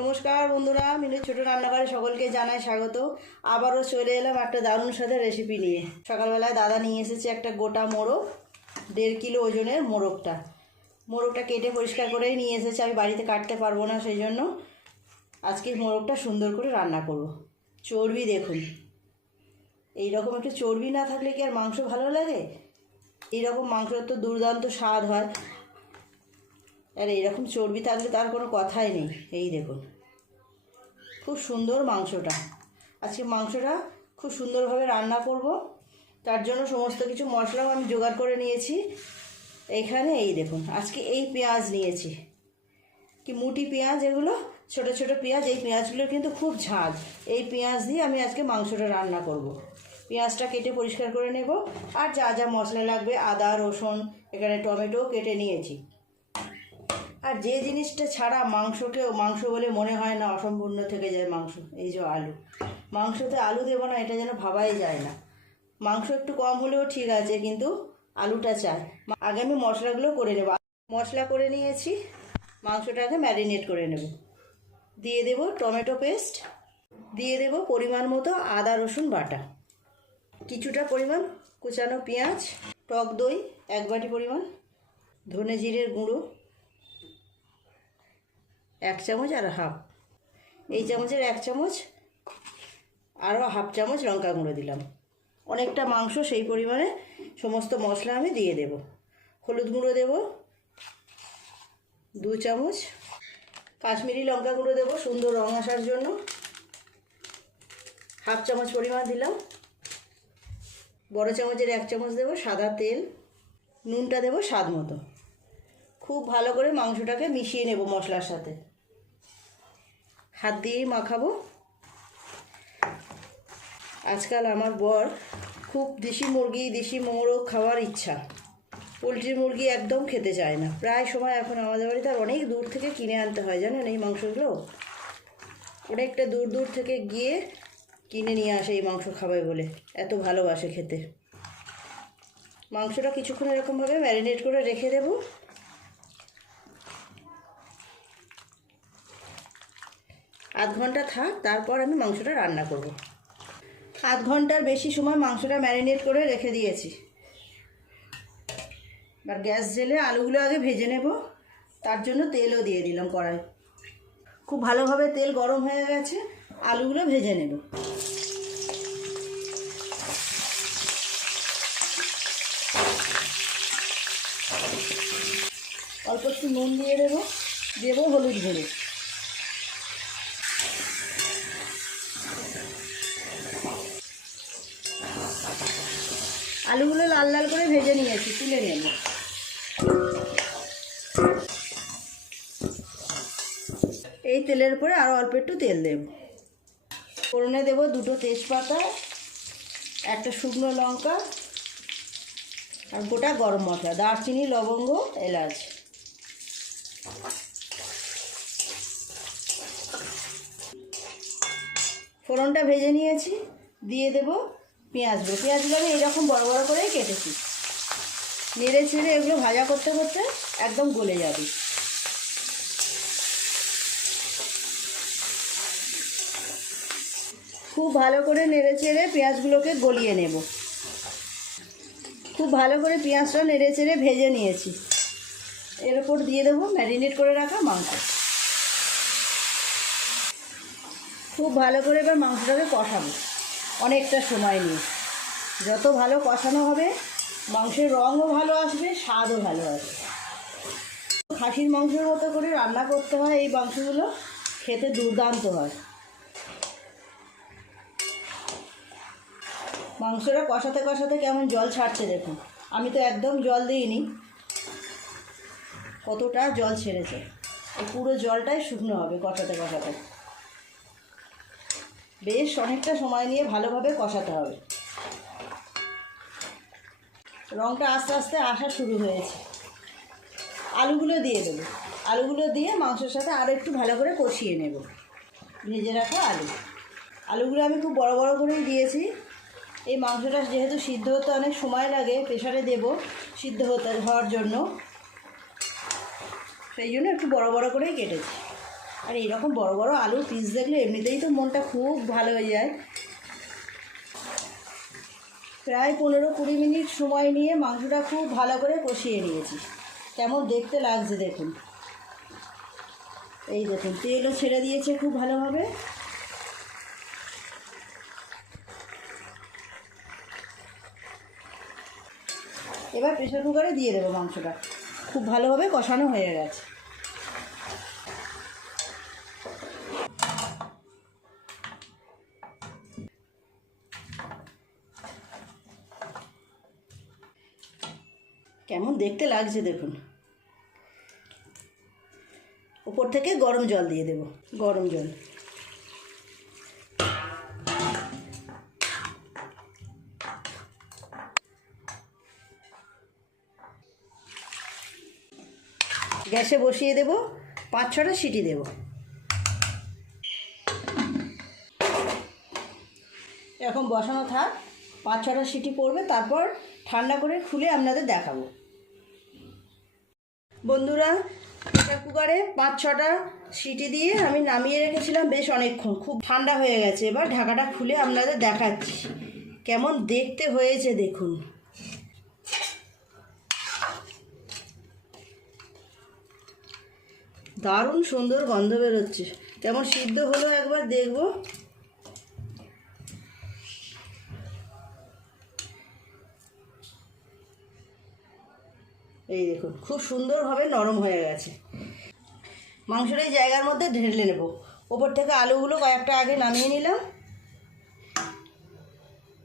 নমস্কার বন্ধুরা, মিনুর ছোট রান্নাঘরে সকলকে জানাই স্বাগত। আবারও চলে এলাম একটা দারুণ স্বাদের রেসিপি নিয়ে। সকালবেলায় দাদা নিয়ে এসেছে একটা গোটা মোরগ, 1.5 কিলো ওজনের মোরগটা কেটে পরিষ্কার করেই নিয়ে এসেছে। আমি বাড়িতে কাটতে পারবো না, সেই জন্য আজকে মোরগটা সুন্দর করে রান্না করব। চর্বি দেখুন, এইরকম একটু চর্বি না থাকলে কি আর মাংস ভালো লাগে? এইরকম মাংসের তো দুর্দান্ত স্বাদ হয়, আর এইরকম চর্বি থাকলে তার কোনো কথাই নেই। এই দেখুন, খুব সুন্দর মাংসটা। আজকে মাংসটা খুব সুন্দরভাবে রান্না করব, তার জন্য সমস্ত কিছু মশলাও আমি জোগাড় করে নিয়েছি। এইখানে এই দেখুন, আজকে এই পেঁয়াজ নিয়েছি, কি মুটি পেঁয়াজ, এগুলো ছোট ছোট পেঁয়াজ। এই পেঁয়াজগুলো কিন্তু খুব ঝাল। এই পেঁয়াজ দিয়ে আমি আজকে মাংসটা রান্না করব। পেঁয়াজটা কেটে পরিষ্কার করে নেব, আর যা যা মশলা লাগবে, আদা রসুন, এখানে টমেটো কেটে নিয়েছি। আর যে জিনিসটা ছাড়া মাংস বলে মনে হয় না, অসম্পূর্ণ থেকে যায় মাংস, এই যে আলু। মাংসতে আলু দেবো না, এটা যেন ভাবাই যায় না। মাংস একটু কম হলেও ঠিক আছে, কিন্তু আলুটা চাই। আগে আমি মশলাগুলো করে নেব। মশলা করে নিয়েছি, মাংসটাকে ম্যারিনেট করে নেব। দিয়ে দেব টমেটো পেস্ট, দিয়ে দেব পরিমাণ মতো আদা রসুন বাটা, কিছুটা পরিমাণ কুচানো পেঁয়াজ, টক দই 1 বাটি পরিমাণ, ধনে জিরের গুঁড়ো 1 চামচ আর হাফ, এই চামচের 1 চামচ, আরও হাফ চামচ লঙ্কা গুঁড়ো দিলাম। অনেকটা মাংস, সেই পরিমাণে সমস্ত মশলা আমি দিয়ে দেব। হলুদ গুঁড়ো দেব 2 চামচ, কাশ্মীরি লঙ্কা গুঁড়ো দেব সুন্দর রং আসার জন্য, হাফ চামচ পরিমাণ দিলাম। বড় চামচের 1 চামচ দেব সাদা তেল, নুনটা দেব স্বাদ মতো। খুব ভালো করে মাংসটাকে মিশিয়ে নেব মশলার সাথে, হাত দিয়েই মাখাবো। আজকাল আমার বর খুব দেশি মুরগি, দেশি মোরগ খাওয়ার ইচ্ছা। পোলট্রির মুরগি একদম খেতে চায় না। প্রায় সময় এখন আমাদের বাড়িতে আর অনেক দূর থেকে কিনে আনতে হয়, জানেন? এই মাংসগুলো অনেকটা দূর দূর থেকে গিয়ে কিনে নিয়ে আসে এই মাংস খাবে বলে, এত ভালোবাসে খেতে। মাংসটা কিছুক্ষণ এরকমভাবে ম্যারিনেট করে রেখে দেব। আধ ঘন্টা থাক, তারপর আমি মাংসটা রান্না করব। আধ ঘন্টার বেশি সময় মাংসটা ম্যারিনেট করে রেখে দিয়েছি। এবার গ্যাস জ্বেলে আলুগুলো আগে ভেজে নেব, তার জন্য তেলও দিয়ে দিলাম কড়াই। খুব ভালোভাবে তেল গরম হয়ে গেছে, আলুগুলো ভেজে নেব। অল্প একটু নুন দিয়ে দেবো হলুদ গুঁড়ো। আলুগুলো লাল লাল করে ভেজে নিয়েছি, তুলে নেব। এই তেলের উপরে আরও অল্প একটু তেল দেব। ফোড়নে দেব 2টো তেজপাতা, 1টা শুকনো লঙ্কা, আর গোটা গরম মশলা, দারচিনি, লবঙ্গ, এলাচ। ফোড়নটা ভেজে নিয়েছি, দিয়ে দেব পেঁয়াজগুলো। পেঁয়াজগুলো আমি এইরকম বড় বড় করেই কেটেছি। নেড়ে চেড়ে এগুলো ভাজা করতে করতে একদম গলে যাবে। খুব ভালো করে নেড়ে চেড়ে পেঁয়াজগুলোকে গলিয়ে নেব। খুব ভালো করে পেঁয়াজটা নেড়ে চেড়ে ভেজে নিয়েছি। এর উপর দিয়ে দেবো ম্যারিনেট করে রাখা মাংস। খুব ভালো করে এবার মাংসটাকে কষাবো অনেকটা সময় নিয়ে। যত ভালো কষানো হবে, মাংসের রঙও ভালো আসবে, স্বাদও ভালো আসবে। খাসির মাংসের মতো করে রান্না করতে হয়, এই মাংসগুলো খেতে দুর্দান্ত হয়। মাংসটা কষাতে কষাতে কেমন জল ছাড়ছে দেখুন। আমি তো একদম জল দিইনি, কতটা জল ছেড়েছে। এই পুরো জলটাই শুকনো হবে কষাতে কষাতে। বেশ অনেকটা সময় নিয়ে ভালোভাবে কষাতে হবে। রঙটা আস্তে আস্তে আসা শুরু হয়েছে। আলুগুলো দিয়ে দেবো। আলুগুলো দিয়ে মাংসের সাথে আরও একটু ভালো করে কষিয়ে নেব। ভেজে রাখা আলুগুলো আমি খুব বড় বড় করেই দিয়েছি। এই মাংসটা যেহেতু সিদ্ধ হতে অনেক সময় লাগে, প্রেসারে দেব সিদ্ধ হওয়ার জন্য, সেই জন্য একটু বড় বড় করেই কেটেছি। আর এইরকম বড় বড় আলুর পিস দেখলে এমনিতেই তো মনটা খুব ভালো হয়ে যায়। প্রায় 15-20 মিনিট সময় নিয়ে মাংসটা খুব ভালো করে কষিয়ে নিয়েছি। কেমন দেখতে লাগছে দেখুন। এই দেখুন তেলও ছেড়ে দিয়েছে খুব ভালোভাবে। এবার প্রেসার কুকারে দিয়ে দেবো মাংসটা। খুব ভালোভাবে কষানো হয়ে গেছে। কেমন দেখতে লাগছে দেখুন। উপর থেকে গরম জল দিয়ে দেব, গরম জল। গ্যাসে বসিয়ে দেব, 5-6টা সিটি দেব। এরকম বসানো থাক, 5-6টা সিটি পড়বে, তারপর ঠান্ডা করে খুলে আপনাদের দেখাবো। বন্ধুরা, প্রেসার কুকারে 5-6টা সিটি দিয়ে আমি নামিয়ে রেখেছিলাম বেশ অনেকক্ষণ, খুব ঠান্ডা হয়ে গেছে। এবার ঢাকাটা খুলে আপনাদের দেখাচ্ছি কেমন দেখতে হয়েছে দেখুন। দারুণ সুন্দর গন্ধ বেরোচ্ছে। কেমন সিদ্ধ হলো একবার দেখব। এই দেখুন খুব সুন্দরভাবে নরম হয়ে গেছে। মাংসটা এই জায়গার মধ্যে ঢেলে নেব। ওপর থেকে আলুগুলো কয়েকটা আগে নামিয়ে নিলাম।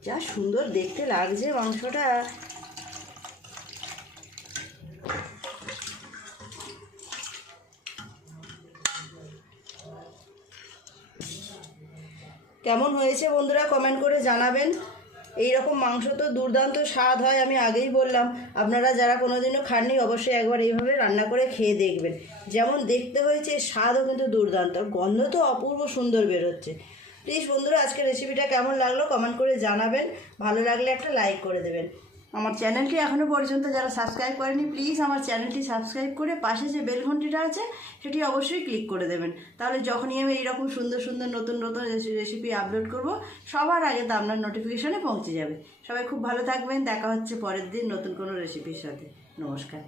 যা সুন্দর দেখতে লাগছে মাংসটা। কেমন হয়েছে বন্ধুরা কমেন্ট করে জানাবেন। এই রকম মাংস তো দুর্দান্ত স্বাদ হয়, আমি আগেই বললাম। আপনারা যারা কোনোদিনও খাননি অবশ্যই একবার এইভাবে রান্না করে খেয়ে দেখবেন। যেমন দেখতে হয়েছে স্বাদও কিন্তু দুর্দান্ত, গন্ধ তো অপূর্ব সুন্দর বেরোচ্ছে। প্লিজ বন্ধুরা আজকের রেসিপিটা কেমন লাগলো কমেন্ট করে জানাবেন। ভালো লাগলে একটা লাইক করে দেবেন। আমার চ্যানেলটি এখনও পর্যন্ত যারা সাবস্ক্রাইব করেনি প্লিজ আমার চ্যানেলটি সাবস্ক্রাইব করে পাশে যে বেল ঘন্টিটা আছে সেটি অবশ্যই ক্লিক করে দেবেন। তাহলে যখনই আমি এইরকম সুন্দর সুন্দর নতুন নতুন রেসিপি আপলোড করব সবার আগে তো আপনার নোটিফিকেশনে পৌঁছে যাবে। সবাই খুব ভালো থাকবেন। দেখা হচ্ছে পরের দিন নতুন কোনো রেসিপির সাথে। নমস্কার।